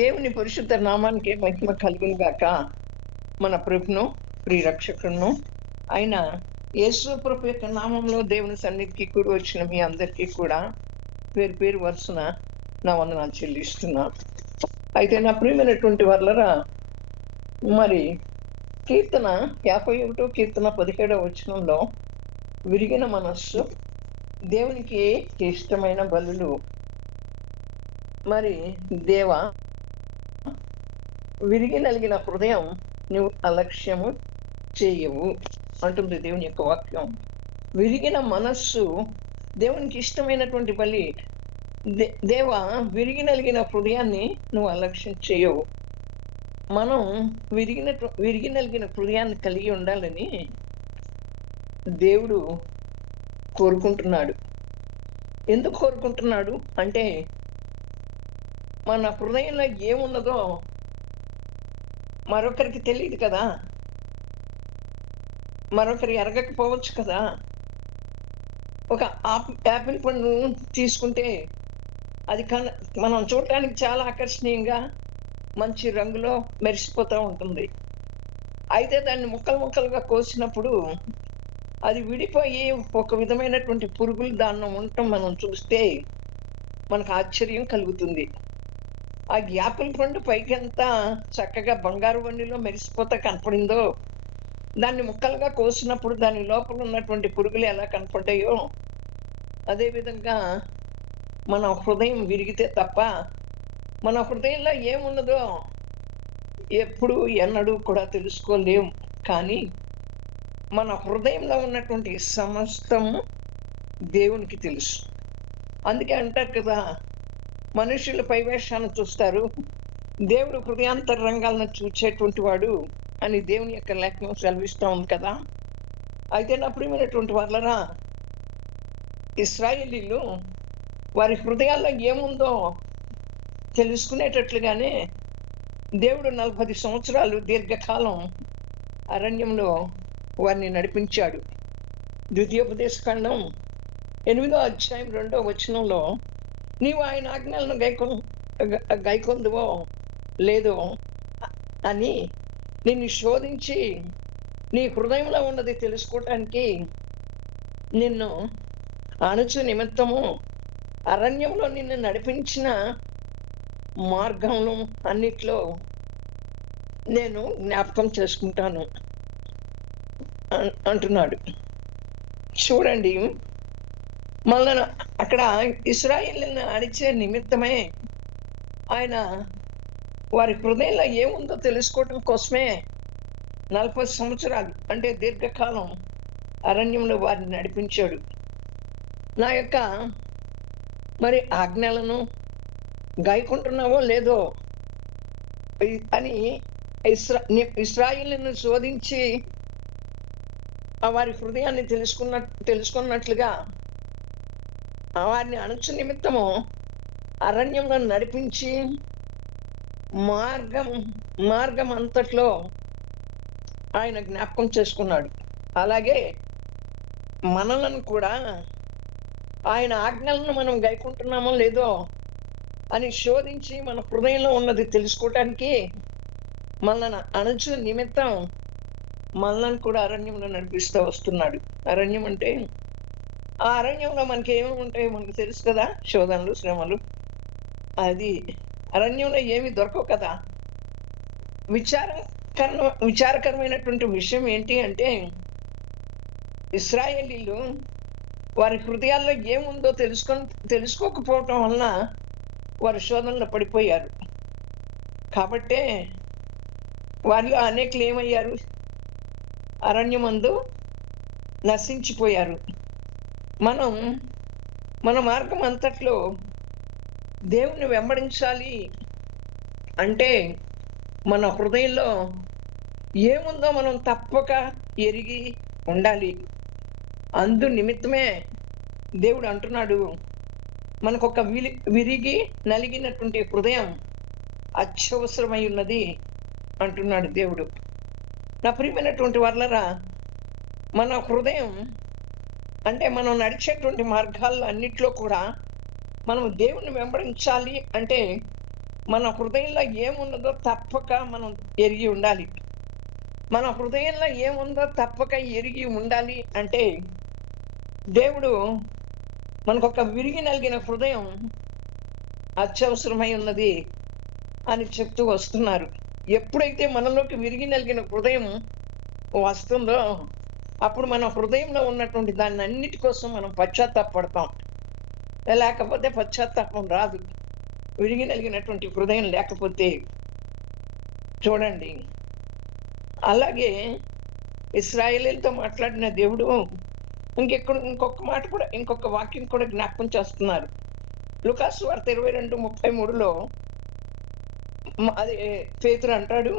దేవుని పరిశుద్ధ నామానికి మహిమ కలుగును గాక. మన ప్రభును ప్రియరక్షకుడును అయిన యేసు ప్రభు యొక్క నామంలో దేవుని సన్నిధికి కూడి వచ్చిన మీ అందరికీ కూడా పేరు పేరు వరుసన నా వందనాలు చెల్లిస్తున్నా. అయితే నా ప్రియమైనటువంటి వాళ్ళరా, మరి కీర్తన 51 కీర్తన 17 వచనంలో విరిగిన మనస్సు దేవునికి ఇష్టమైన బలులు. మరి దేవ, విరిగి నలిగిన హృదయం నువ్వు అలక్ష్యము చేయవు అంటుంది దేవుని యొక్క వాక్యం. విరిగిన మనస్సు దేవునికి ఇష్టమైనటువంటి బలి. దేవ, విరిగి నలిగిన హృదయాన్ని నువ్వు అలక్ష్యం చేయవు. మనం విరిగి నలిగిన హృదయాన్ని కలిగి ఉండాలని దేవుడు కోరుకుంటున్నాడు. ఎందుకు కోరుకుంటున్నాడు అంటే, మన హృదయంలో ఏమున్నదో మరొకరికి తెలియదు కదా, మరొకరు ఎరగకపోవచ్చు కదా. ఒక యాపిల్ పండు తీసుకుంటే అది మనం చూడటానికి చాలా ఆకర్షణీయంగా మంచి రంగులో మెరిసిపోతూ ఉంటుంది. అయితే దాన్ని ముక్కలు ముక్కలుగా కోసినప్పుడు అది విడిపోయి ఒక విధమైనటువంటి పురుగులు దాన్ని ఉండటం మనం చూస్తే మనకు ఆశ్చర్యం కలుగుతుంది. ఆ యాపిల్ పండు పైకి ఎంత చక్కగా బంగారు వన్నెలో మెరిసిపోతా కనపడిందో, దాన్ని ముక్కలుగా కోసినప్పుడు దాని లోపల ఉన్నటువంటి పురుగులు ఎలా కనపడ్డాయో, అదేవిధంగా మన హృదయం విరిగితే తప్ప మన హృదయంలో ఏమున్నదో ఎప్పుడు ఎన్నడూ కూడా తెలుసుకోలేం. కానీ మన హృదయంలో ఉన్నటువంటి సమస్తము దేవునికి తెలుసు. అందుకే అంటారు కదా, మనుషులు పైవేషాన్ని చూస్తారు, దేవుడు హృదయాంతరంగాలను చూచేటువంటి వాడు అని దేవుని యొక్క లేఖనం సెలవిస్తూ ఉంది కదా. అయితే నా ప్రియమైనటువంటి వాళ్ళరా, ఇశ్రాయేలీలు వారి హృదయాల్లో ఏముందో తెలుసుకునేటట్లుగానే దేవుడు 40 సంవత్సరాలు దీర్ఘకాలం అరణ్యంలో వారిని నడిపించాడు. ద్వితీయోపదేశకాండం 8వ అధ్యాయం 2వ వచనంలో, నీవు ఆయన ఆజ్ఞలను గైకొందువో లేదో అని నిన్ను శోధించి నీ హృదయంలో ఉన్నది తెలుసుకోవటానికి నిన్ను అణుచు నిమిత్తము అరణ్యంలో నిన్ను నడిపించిన మార్గంలో అన్నిట్లో నేను జ్ఞాపకం చేసుకుంటాను అంటున్నాడు. చూడండి, మళ్ళా అక్కడ ఇశ్రాయేలును అణిచే నిమిత్తమే ఆయన వారి హృదయంలో ఏముందో తెలుసుకోవటం కోసమే 40 సంవత్సరాలు అంటే దీర్ఘకాలం అరణ్యంలో వారిని నడిపించాడు. నా యొక్క మరి ఆజ్ఞలను గాయకుంటున్నావో లేదో అని ఇశ్రాయేలును శోధించి వారి హృదయాన్ని తెలుసుకున్నట్లుగా వారిని అణుచు నిమిత్తము అరణ్యంలో నడిపించి మార్గం అంతట్లో ఆయన జ్ఞాపకం చేసుకున్నాడు. అలాగే మనలను కూడా ఆయన ఆజ్ఞలను మనం గైకుంటున్నామో లేదో అని శోధించి మన హృదయంలో ఉన్నది తెలుసుకోవటానికి మనల్ని అణుచు నిమిత్తం మనల్ని కూడా అరణ్యంలో నడిపిస్తూ వస్తున్నాడు. అరణ్యం అంటే, ఆ అరణ్యంలో మనకి ఏమేమి ఉంటాయో మనకు తెలుసు కదా, శోధనలు, శ్రమలు. అది అరణ్యంలో ఏమి దొరకవు కదా. విచారకరమైనటువంటి విషయం ఏంటి అంటే, ఇశ్రాయేలీలు వారి హృదయాల్లో ఏముందో తెలుసుకోకపోవటం వలన వారు శోధనలో పడిపోయారు. కాబట్టే వారిలో అనేకులు ఏమయ్యారు, అరణ్యమందు నశించిపోయారు. మన మార్గం అంతట్లో దేవుని వెంబడించాలి అంటే మన హృదయంలో ఏముందో మనం తప్పక ఎరిగి ఉండాలి. అందు నిమిత్తమే దేవుడు అంటున్నాడు, మనకొక విరిగి నలిగినటువంటి హృదయం అత్యవసరమై ఉన్నది అంటున్నాడు దేవుడు. నా ప్రియమైనటువంటి వాళ్ళరా, మన హృదయం అంటే మనం నడిచేటువంటి మార్గాల్లో అన్నిట్లో కూడా మనం దేవుణ్ణి వెంబడించాలి అంటే మన హృదయంలో ఏమున్నదో తప్పక మనం ఎరిగి ఉండాలి. మన హృదయంలో ఏముందో తప్పక ఎరిగి ఉండాలి అంటే, దేవుడు మనకొక విరిగి నలిగిన హృదయం అత్యవసరమై ఉన్నది అని చెప్తూ వస్తున్నారు. ఎప్పుడైతే మనలోకి విరిగి నలిగిన హృదయం వస్తుందో, అప్పుడు మన హృదయంలో ఉన్నటువంటి దాన్నన్నిటి కోసం మనం పశ్చాత్తాపపడతాం. లేకపోతే పశ్చాత్తాపం రాదు. విరిగి నలిగినటువంటి హృదయం లేకపోతే. చూడండి, అలాగే ఇశ్రాయేలీయులతో మాట్లాడిన దేవుడు ఇంకొక మాట కూడా, ఇంకొక వాక్యం కూడా జ్ఞాపకం చేస్తున్నారు. లూకాసు వార్త 22:33లో అది పేతురు అంటాడు,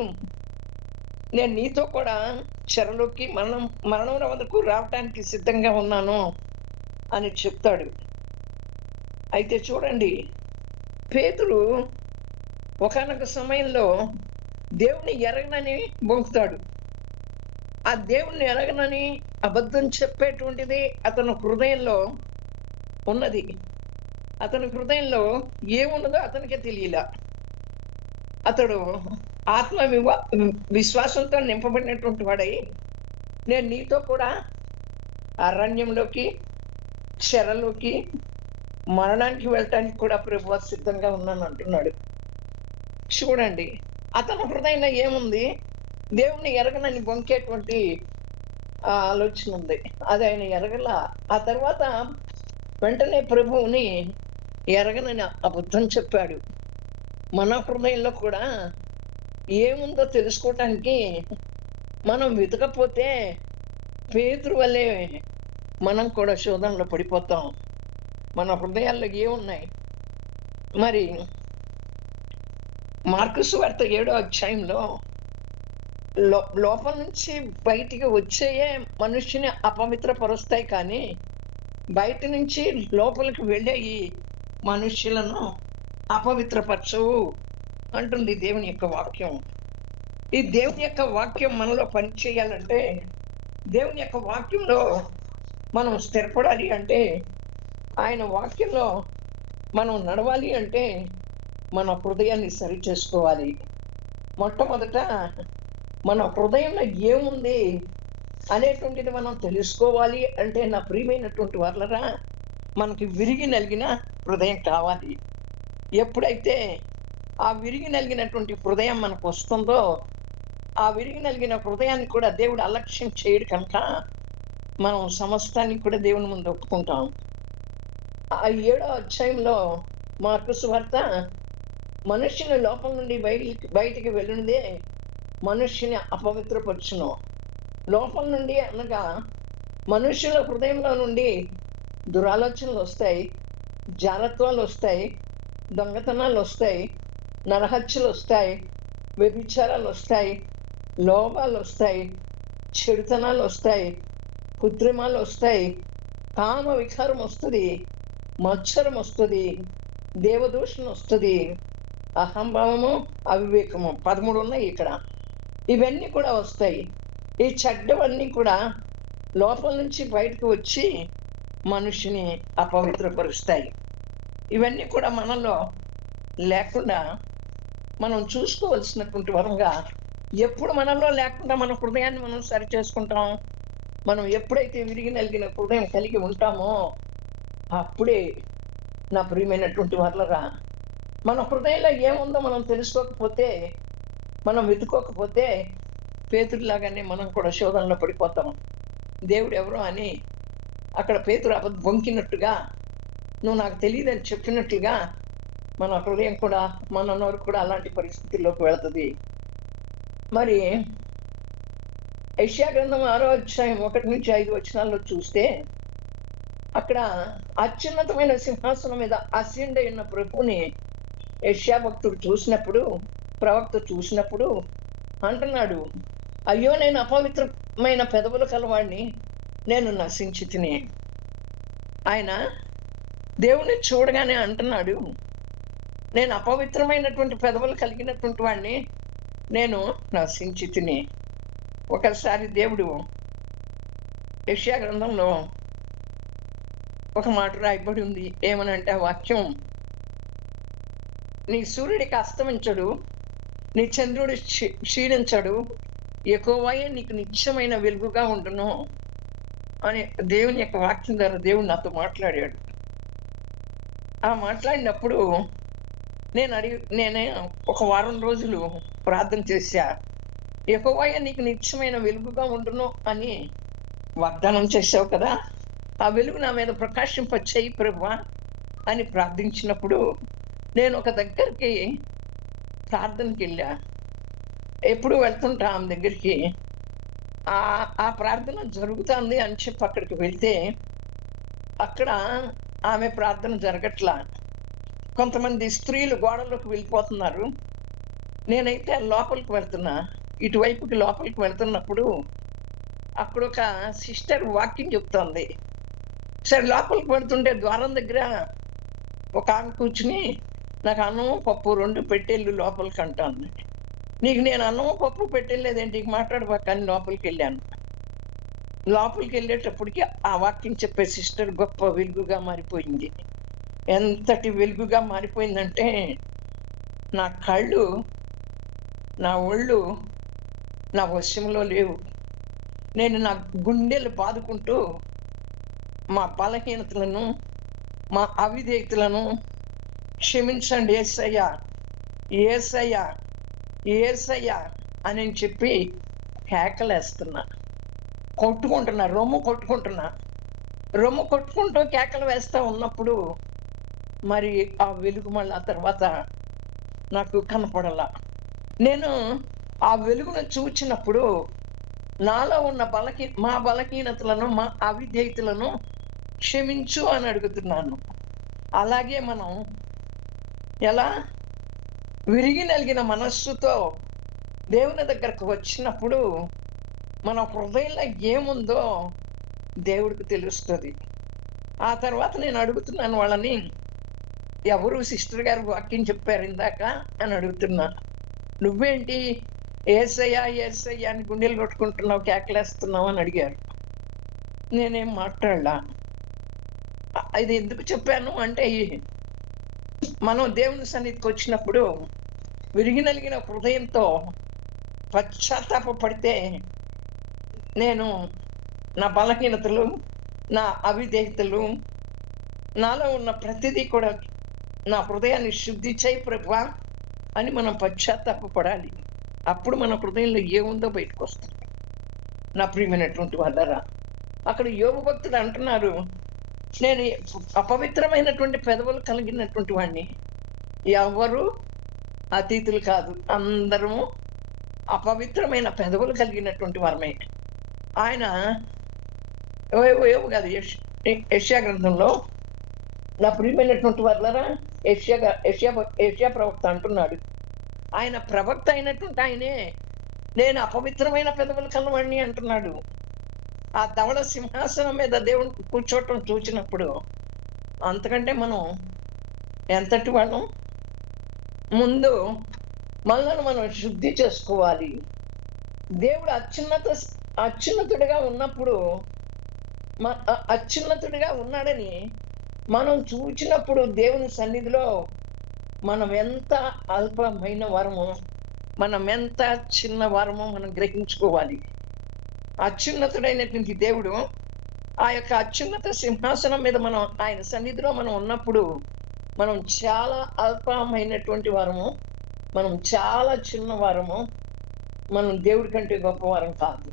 నేను నీతో కూడా చెరలోకి మరణం వద్దకు రావటానికి సిద్ధంగా ఉన్నాను అని చెప్తాడు. అయితే చూడండి, పేతురు ఒకానొక సమయంలో దేవుని ఎరగనని బొంకుతాడు. ఆ దేవుణ్ణి ఎరగనని అబద్ధం చెప్పేటువంటిది అతని హృదయంలో ఉన్నది. అతని హృదయంలో ఏమున్నదో అతనికే తెలియలా. అతడు విశ్వాసంతో నింపబడినటువంటి వాడై, నేను నీతో కూడా అరణ్యంలోకి, చెరలోకి, మరణానికి వెళ్ళటానికి కూడా ప్రభువా సిద్ధంగా ఉన్నాను అంటున్నాడు. చూడండి, అతని హృదయంలో ఏముంది? దేవుణ్ణి ఎరగనని బొంకేటువంటి ఆలోచన ఉంది. అది ఆయన ఎరగల. ఆ తర్వాత వెంటనే ప్రభువుని ఎరగనని అబద్ధం చెప్పాడు. మన హృదయంలో కూడా ఏముందో తెలుసుకోవటానికి మనం వెతకపోతే పేతురు వల్లే మనం కూడా శోధనలో పడిపోతాం. మన హృదయాల్లో ఏమున్నాయి? మరి మార్కు సువార్త 7వ అధ్యాయంలో లోపల నుంచి బయటికి వచ్చేయే మనుష్యుని అపవిత్రపరుస్తాయి, కానీ బయట నుంచి లోపలికి వెళ్ళే ఈ మనుష్యులను అపవిత్రపరచవు అంటుంది దేవుని యొక్క వాక్యం. ఈ దేవుని యొక్క వాక్యం మనలో పనిచేయాలంటే, దేవుని యొక్క వాక్యంలో మనం స్థిరపడాలి అంటే, ఆయన వాక్యంలో మనం నడవాలి అంటే మన హృదయాన్ని సరి చేసుకోవాలి. మొట్టమొదట మన హృదయంలో ఏముంది అనేటువంటిది మనం తెలుసుకోవాలి అంటే, నా ప్రియమైనటువంటి వాళ్ళరా, మనకి విరిగి నలిగిన హృదయం కావాలి. ఎప్పుడైతే ఆ విరిగి నలిగినటువంటి హృదయం మనకు వస్తుందో, ఆ విరిగి నలిగిన హృదయాన్ని కూడా దేవుడు అలక్ష్యం చేయడు కనుక మనం సమస్తాన్ని కూడా దేవుని ముందు ఒప్పుకుంటాం. ఆ 7వ అధ్యాయంలో మార్కు సువార్త, మనుష్యుని లోపల నుండి బయటికి వెళ్ళినదే మనుష్యుని అపవిత్రపరచును. లోపల నుండి అనగా మనుష్యుల హృదయంలో నుండి దురాలోచనలు వస్తాయి, జారత్వాలు వస్తాయి, దొంగతనాలు వస్తాయి, నరహత్యలు వస్తాయి, వ్యభిచారాలు వస్తాయి, లోభాలు వస్తాయి, చెడుతనాలు వస్తాయి, కృత్రిమాలు వస్తాయి, కామ వికారం వస్తుంది, మత్సరం వస్తుంది, దేవదూషణ వస్తుంది, అహంభావము, అవివేకము 13 ఉన్నాయి ఇక్కడ. ఇవన్నీ కూడా వస్తాయి. ఈ చెడ్డవన్నీ కూడా లోపల నుంచి బయటకు వచ్చి మనుషుని అపవిత్రపరుస్తాయి. ఇవన్నీ కూడా మనలో లేకుండా మనం చూసుకోవాల్సినటువంటి వరంగా, ఎప్పుడు మనలో లేకుండా మన హృదయాన్ని మనం సరి చేసుకుంటాం? మనం ఎప్పుడైతే విరిగి నలిగిన హృదయం కలిగి ఉంటామో అప్పుడే నా ప్రియమైనటువంటి వాళ్ళరా, మన హృదయంలో ఏముందో మనం తెలుసుకోకపోతే, మనం వెతుకోకపోతే పేతురులాగానే మనం కూడా శోధనలో పడిపోతాం. దేవుడు ఎవరో అని అక్కడ పేతురు బొంకినట్టుగా, నువ్వు నాకు తెలియదని చెప్పినట్లుగా మన హృదయం కూడా, మన నోరు కూడా అలాంటి పరిస్థితుల్లోకి వెళుతుంది. మరి యెషయా గ్రంథం 6వ అధ్యాయం 1-5 వచనాల్లో చూస్తే, అక్కడ అత్యున్నతమైన సింహాసనం మీద ఆసీనుడై ఉన్న ప్రభువుని యెషయా ప్రవక్త చూసినప్పుడు అంటున్నాడు, అయ్యో, నేను అపవిత్రమైన పెదవులు కలవాడిని, నేను నశించి తిని. ఆయన దేవుని చూడగానే అంటున్నాడు, నేను అపవిత్రమైనటువంటి పెదవులు కలిగినటువంటి వాడిని, నేను నశించి తిని. ఒకసారి దేవుడు యెషయా గ్రంథంలో ఒక మాట రాయబడి ఉంది. ఏమనంటే, ఆ వాక్యం నీ సూర్యుడికి అస్తమించడు, నీ చంద్రుడు క్షీణించడు, యెహోవాయే నీకు నిత్యమైన వెలుగుగా ఉండును అని దేవుని యొక్క వాక్యం ద్వారా దేవుడు నాతో మాట్లాడాడు. ఆ మాట్లాడినప్పుడు నేనే ఒక వారం రోజులు ప్రార్థన చేశా. యెహోవాయే నీకు నిత్యమైన వెలుగుగా ఉండును అని వాగ్దానం చేశావు కదా, ఆ వెలుగు నా మీద ప్రకాశింపచేయి ప్రభువా అని ప్రార్థించినప్పుడు నేను ఒక దగ్గరికి ప్రార్థనకి వెళ్ళా. ఎప్పుడు వెళ్తుంటా ఆమె దగ్గరికి. ఆ ప్రార్థన జరుగుతుంది అని చెప్పి అక్కడికి వెళ్తే అక్కడ ఆమె ప్రార్థన జరగట్లా. కొంతమంది స్త్రీలు గోడల్లోకి వెళ్ళిపోతున్నారు. నేనైతే లోపలికి వెళ్తున్నా. ఇటువైపుకి లోపలికి వెళ్తున్నప్పుడు అక్కడ ఒక సిస్టర్ వాక్యం చెప్తోంది. సరే లోపలికి వెళ్తుంటే ద్వారం దగ్గర ఒక ఆమె కూర్చుని నాకు అన్నం పప్పు 2 పెట్టెళ్ళు లోపలికి అంటోంది. నీకు నేను అన్నం పప్పు పెట్టలేదేంటి మాట్లాడబాకని లోపలికి వెళ్ళాను. లోపలికి వెళ్ళేటప్పటికి ఆ వాక్యం చెప్పే సిస్టర్ గొప్ప వెలుగుగా మారిపోయింది. ఎంతటి వెలుగుగా మారిపోయిందంటే నా కళ్ళు, నా ఒళ్ళు నా వశంలో లేవు. నేను నా గుండెలు బాదుకుంటూ మా బలహీనతలను, మా అవిధేయతలను క్షమించండి యేసయ్యా, యేసయ్యా, యేసయ్యా అని చెప్పి కేకలేస్తున్నా. కొట్టుకుంటున్నా, రొమ్ము కొట్టుకుంటూ కేకలు వేస్తా ఉన్నప్పుడు మరి ఆ వెలుగు మళ్ళీ ఆ తర్వాత నాకు కనపడలా. నేను ఆ వెలుగును చూచినప్పుడు నాలో ఉన్న మా బలహీనతలను, మా అవిధేయతలను క్షమించు అని అడుగుతున్నాను. అలాగే మనం ఎలా విరిగి నలిగిన మనస్సుతో దేవుని దగ్గరకు వచ్చినప్పుడు మన హృదయంలో ఏముందో దేవుడికి తెలుస్తుంది. ఆ తర్వాత నేను అడుగుతున్నాను వాళ్ళని, ఎవరు సిస్టర్ గారు వాక్యం చెప్పారు ఇందాక అని అడుగుతున్నా. నువ్వేంటి యేసయ్యా యేసయ్యా అని గుండెలు కొట్టుకుంటున్నావు, కేకలేస్తున్నావు అని అడిగారు. నేనేం మాట్లాడలా. ఇది ఎందుకు చెప్పాను అంటే, మనం దేవుని సన్నిధికి వచ్చినప్పుడు విరిగి నలిగిన హృదయంతో పశ్చాత్తాపడితే నేను నా బలహీనతలు, నా అవిధేయతలు, నాలో ఉన్న ప్రతిదీ కూడా నా హృదయాన్ని శుద్ధి చేయి ప్రభువా అని మనం పశ్చాత్తాపడాలి. అప్పుడు మన హృదయంలో ఏముందో బయటకు వస్తుంది. నా ప్రియమైనటువంటి వాళ్ళరా, అక్కడ యోబు భక్తుడు అంటున్నారు, నేను అపవిత్రమైనటువంటి పెదవులు కలిగినటువంటి వాడిని. ఎవరు అతీతులు కాదు, అందరము అపవిత్రమైన పెదవులు కలిగినటువంటి వారమే. ఆయన యోబు కాదు, యెషయా గ్రంథంలో నా ప్రియమైనటువంటి వాళ్ళరా, యెషయా ప్రవక్త అంటున్నాడు, ఆయన ప్రవక్త అయినటువంటి ఆయనే నేను అపవిత్రమైన పెదవులు కలవాడిని అంటున్నాడు. ఆ ధవళ సింహాసనం మీద దేవుడు కూర్చోవటం చూచినప్పుడు అంతకంటే మనం ఎంతటి వాళ్ళం? ముందు మనల్ని మనం శుద్ధి చేసుకోవాలి. దేవుడు అత్యున్నతుడిగా ఉన్నప్పుడు, అత్యున్నతుడిగా ఉన్నాడని మనం చూచినప్పుడు దేవుని సన్నిధిలో మనం ఎంత అల్పమైన వారమో, మనం ఎంత చిన్న వారమో మనం గ్రహించుకోవాలి. అత్యున్నతుడైనటువంటి దేవుడు ఆ యొక్క అత్యున్నత సింహాసనం మీద మనం ఆయన సన్నిధిలో మనం ఉన్నప్పుడు మనం చాలా అల్పమైనటువంటి వారము, మనం చాలా చిన్న వారము, మనం దేవుడి కంటే గొప్పవారం కాదు.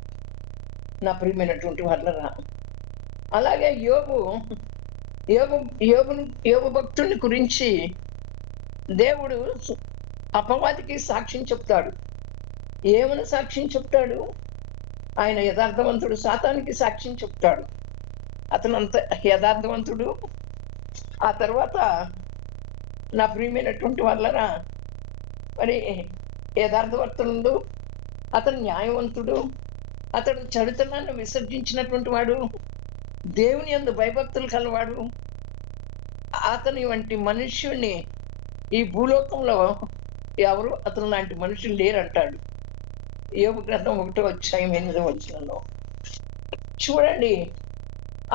నా ప్రియమైనటువంటి వాళ్ళరా, అలాగే యోబు భక్తుని గురించి దేవుడు అపవాదికి సాక్ష్యం చెప్తాడు. ఏమని సాక్ష్యం చెప్తాడు? ఆయన యథార్థవంతుడు. సాతానికి సాక్ష్యం చెప్తాడు, అతను అంత యథార్థవంతుడు. ఆ తర్వాత నా ప్రియమైనటువంటి వాళ్ళరా, మరి యథార్థవంతుడు, అతను న్యాయవంతుడు, అతడు చెడుతనాన్ని విసర్జించినటువంటి వాడు, దేవుని యందు భయభక్తులు కలవాడు. అతని వంటి మనుష్యుణ్ణి ఈ భూలోకంలో ఎవరు అతను లాంటి మనుషులు లేరంటాడు. యోబు గ్రంథం 1:8 చూడండి,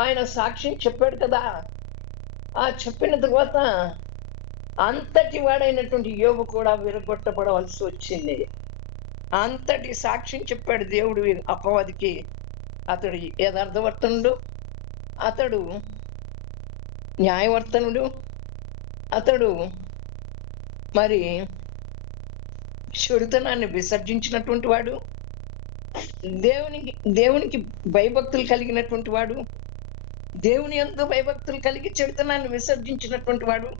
ఆయన సాక్ష్యం చెప్పాడు కదా. ఆ చెప్పిన తర్వాత అంతటి వాడైనటువంటి యోబు కూడా విరగొట్టబడవలసి వచ్చింది. అంతటి సాక్ష్యం చెప్పాడు దేవుడు అపవాదికి. అతడు యథార్థవర్తనుడు, అతడు న్యాయవర్తనుడు, అతడు మరి చెడుతనాన్ని విసర్జించినటువంటి వాడు, దేవునికి భయభక్తులు కలిగినటువంటి వాడు, దేవుని యందు భయభక్తులు కలిగి చెడుతనాన్ని విసర్జించినటువంటి వాడు.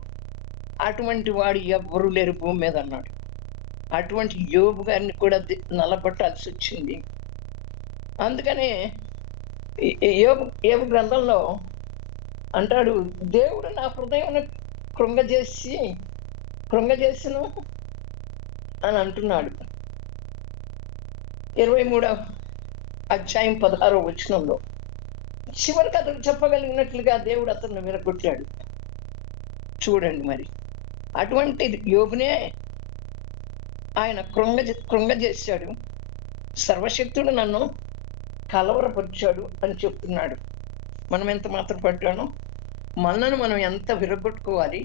అటువంటి వాడు ఎవ్వరూ లేరు భూమి మీద అన్నాడు. అటువంటి యోబు గారిని కూడా నలగొట్టాల్సి వచ్చింది. అందుకనే యోబు గ్రంథంలో అంటాడు, దేవుడు నా హృదయం కృంగజేసును అని అంటున్నాడు. 23వ అధ్యాయం 16వ వచనంలో చివరికి అతను చెప్పగలిగినట్లుగా దేవుడు అతన్ని విరగొట్టాడు. చూడండి, మరి అటువంటి యోబునే ఆయన కృంగజేశాడు. సర్వశక్తుడు నన్ను కలవరపరిచాడు అని చెప్తున్నాడు. మనం ఎంత మాత్రం పడ్డానో, మనలను మనం ఎంత విరగొట్టుకోవాలి,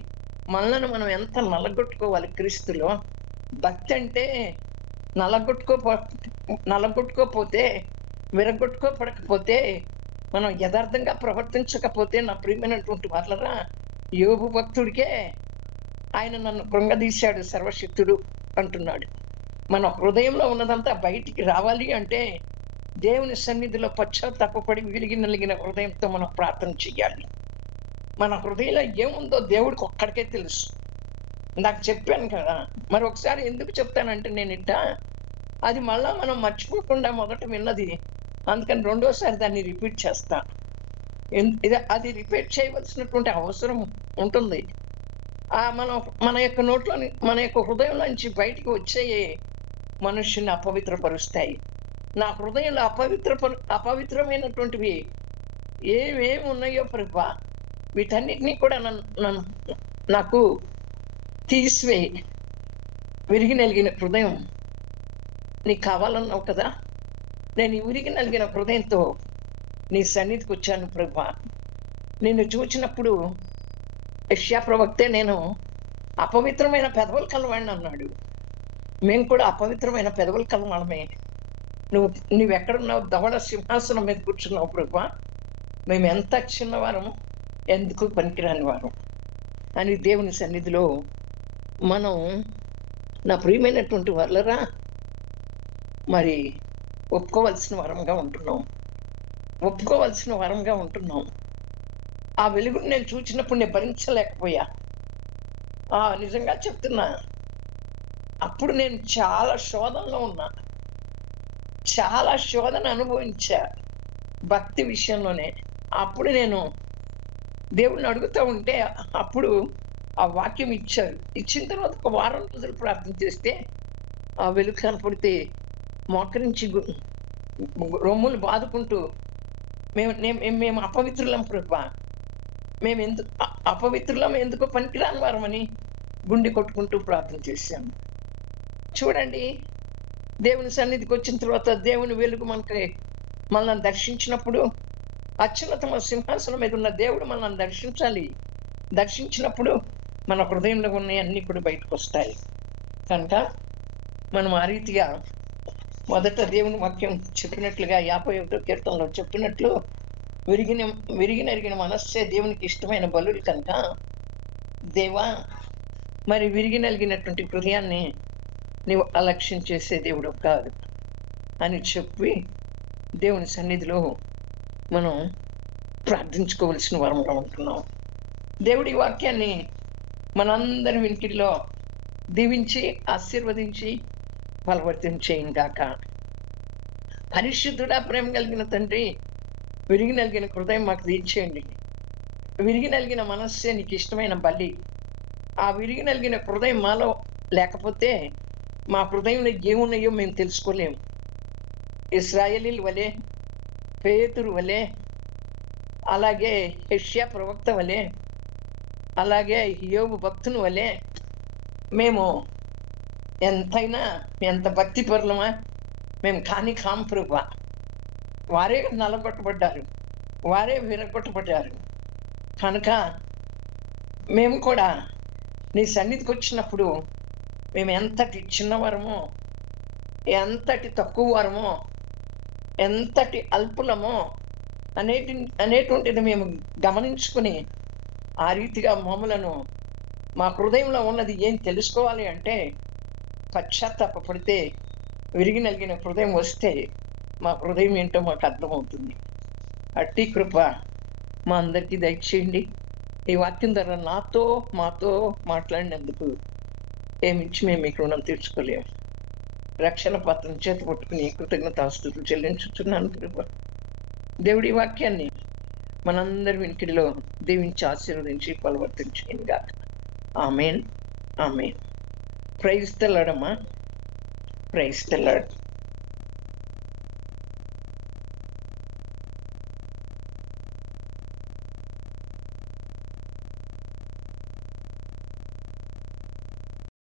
మనలను మనం ఎంత నలగొట్టుకోవాలి. క్రీస్తులో భక్తి అంటే నలగొట్టుకోపోతే, విరగొట్టుకోపడకపోతే, మనం యథార్థంగా ప్రవర్తించకపోతే, నా ప్రియమైనటువంటి వాళ్ళరా, యోబు భక్తుడికే ఆయన నన్ను కృంగదీశాడు సర్వశక్తుడు అంటున్నాడు. మన హృదయంలో ఉన్నదంతా బయటికి రావాలి అంటే దేవుని సన్నిధిలో పశ్చాత్తాపపడి విరిగి నలిగిన హృదయంతో మనం ప్రార్థన చెయ్యాలి. మన హృదయంలో ఏముందో దేవుడికి ఒక్కడికే తెలుసు. నాకు చెప్పాను కదా, మరి ఒకసారి ఎందుకు చెప్తానంటే, నేను అది మళ్ళా మనం మర్చిపోకుండా మొదట విన్నది, అందుకని రెండోసారి దాన్ని రిపీట్ చేస్తా. అది రిపీట్ చేయవలసినటువంటి అవసరం ఉంటుంది. మన యొక్క నోట్లోని, మన యొక్క హృదయంలో నుంచి బయటికి వచ్చే మనుష్యుని అపవిత్రపరుస్తాయి. నా హృదయంలో అపవిత్రమైనటువంటివి ఏమేమి ఉన్నాయో ప్రభువా, వీటన్నిటినీ కూడా నాకు తీసివేయి. విరిగి నలిగిన హృదయం నీకు కావాలన్నావు కదా, నేను విరిగి నలిగిన హృదయంతో నీ సన్నిధికి వచ్చాను ప్రభువా. నిన్ను చూచినప్పుడు యెషయా ప్రవక్తే, నేను అపవిత్రమైన పెదవులు కలవాడిని అన్నాడు. మేము కూడా అపవిత్రమైన పెదవులు కలవాళ్ళమే. నువ్వెక్కడున్నావు? ధవళ సింహాసనం మీద కూర్చున్నావు ప్రభువా. మేము ఎంత చిన్నవారం, ఎందుకు పనికిరాని వారం అని దేవుని సన్నిధిలో మనం, నా ప్రియమైనటువంటి వాళ్ళరా, మరి ఒప్పుకోవలసిన వరంగా ఉంటున్నాం. ఆ వెలుగుని నేను చూసినప్పుడు నేను భరించలేకపోయా. నిజంగా చెప్తున్నా, అప్పుడు నేను చాలా శోధనలో ఉన్నా, చాలా శోధన అనుభవించా భక్తి విషయంలోనే. అప్పుడు నేను దేవుడిని అడుగుతూ ఉంటే, అప్పుడు ఆ వాక్యం ఇచ్చారు. ఇచ్చిన తర్వాత ఒక వారం రోజులు ప్రార్థన చేస్తే ఆ వెలుగు కనపడితే మోకరించి రొమ్ములు బాదుకుంటూ, మేము అపవిత్రులం ప్రభువా, మేము అపవిత్రులం, ఎందుకో పనికిరాని వారమని గుండె కొట్టుకుంటూ ప్రార్థన చేశాము. చూడండి, దేవుని సన్నిధికి వచ్చిన తర్వాత దేవుని వెలుగు మనల్ని దర్శించినప్పుడు, అత్యున్నతమ సింహాసనం మీద ఉన్న దేవుడు మనల్ని దర్శించాలి. దర్శించినప్పుడు మన హృదయంలో ఉన్న అన్నీ కూడా బయటకు వస్తాయి. కనుక మనం ఆ రీతిగా మొదట దేవుని వాక్యం చెప్పినట్లుగా 51వ కీర్తనలో చెప్పినట్లు, విరిగినరిగిన మనస్సే దేవునికి ఇష్టమైన బలులు కనుక, దేవా, మరి విరిగి నలిగినటువంటి హృదయాన్ని నీవు అలక్ష్యం చేసే దేవుడు కాదు అని చెప్పి దేవుని సన్నిధిలో మనం ప్రార్థించుకోవలసిన వరంగా ఉంటున్నాం. దేవుడి వాక్యాన్ని మనందరి వినికిడిలో దీవించి ఆశీర్వదించి ఫలవర్తం చేయను గాక. పరిశుద్ధుడా, ప్రేమ కలిగిన తండ్రి, విరిగి నలిగిన హృదయం మాకు తీర్చేయండి. విరిగి నలిగిన మనస్సే నీకు ఇష్టమైన బలి. ఆ విరిగి నలిగిన హృదయం మాలో లేకపోతే మా హృదయంలో ఏమున్నాయో మేము తెలుసుకోలేము. ఇశ్రాయేలీల వలె, పేతురు వలె, అలాగే యెషయా ప్రవక్త వలె, అలాగే యోబు భక్తుని వలె మేము ఎంత భక్తి పరులమా మేము కాం ప్రభువా. వారే నలగొట్టబడ్డారు, వారే విరగొట్టబడ్డారు. కనుక మేము కూడా నీ సన్నిధికి వచ్చినప్పుడు మేము ఎంతటి చిన్నవారమో, ఎంతటి తక్కువ వారమో, ఎంతటి అల్పులమో అనేటువంటిది మేము గమనించుకుని, ఆ రీతిగా మమ్ములను మా హృదయంలో ఉన్నది ఏం తెలుసుకోవాలి అంటే, పశ్చాత్తాపపడితే, విరిగి నలిగిన హృదయం వస్తే మా హృదయం ఏంటో మాకు అర్థమవుతుంది. అట్టి కృప మా అందరికీ దయచేయండి. ఈ వాక్యం ద్వారా మాతో మాట్లాడినందుకు ఏమిచ్చి మేము మీకు రుణం తీర్చుకోలేము. రక్షణ పాత్రను చేత పట్టుకుని కృతజ్ఞతాస్తుతులు చెల్లించుచున్నాను ప్రభు. దేవుడి వాక్యాన్ని మనందరి వినికిడిలో దీవించి ఆశీర్వదించి ఫలవర్తించేయండి గాక. ఆమేన్. ఆమేన్. ప్రైజ్ ది లార్డ్ అమ్మా. Praise the lord.